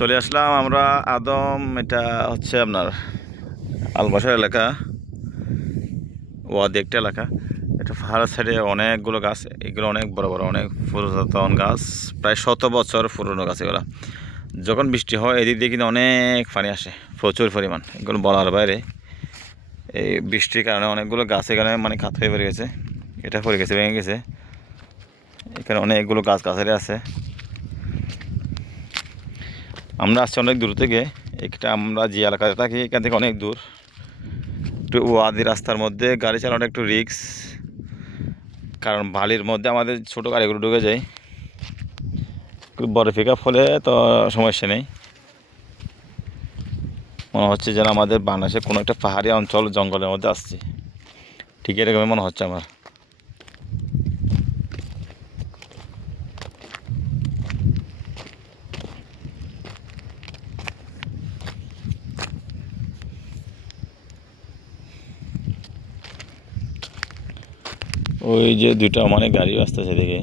চলে আসলাম আমরা আদম। এটা হচ্ছে আপনার আলবাসার এলাকা, ওয়াদি একটা এলাকা। এটা পাহাড়ের সাইডে অনেকগুলো গাছ, এগুলো অনেক বড় বড়, অনেক পুরাতন গাছ, প্রায় 100 বছর পুরনো গাছ এগুলো। যখন বৃষ্টি হয় এদিক দিয়ে কিন্তু অনেক পানি আসে, প্রচুর পরিমাণ, এগুলো বলার বাইরে। এই বৃষ্টির কারণে অনেকগুলো গাছ এখানে মানে খাত হয়ে পড়ে গেছে, এটা পড়ে গেছে, ভেঙে গেছে। এখানে অনেকগুলো গাছ গাছালি আছে। আমরা আসছি অনেক দূর থেকে, একটা আমরা যে এলাকাতে থাকি এখান থেকে অনেক দূর। একটু ওয়াদি রাস্তার মধ্যে গাড়ি চালানো একটু রিস্ক, কারণ বালির মধ্যে আমাদের ছোটো গাড়িগুলো ঢুকে যায়। বড় পিক আপ হলে তো সমস্যা নেই। মনে হচ্ছে যেন আমাদের বাংলাদেশের কোনো একটা পাহাড়ি অঞ্চল জঙ্গলের মধ্যে আসছি, ঠিক এরকমই মনে হচ্ছে আমার। ওই যে দুইটা মানে গাড়িও আসতেছে দেখে।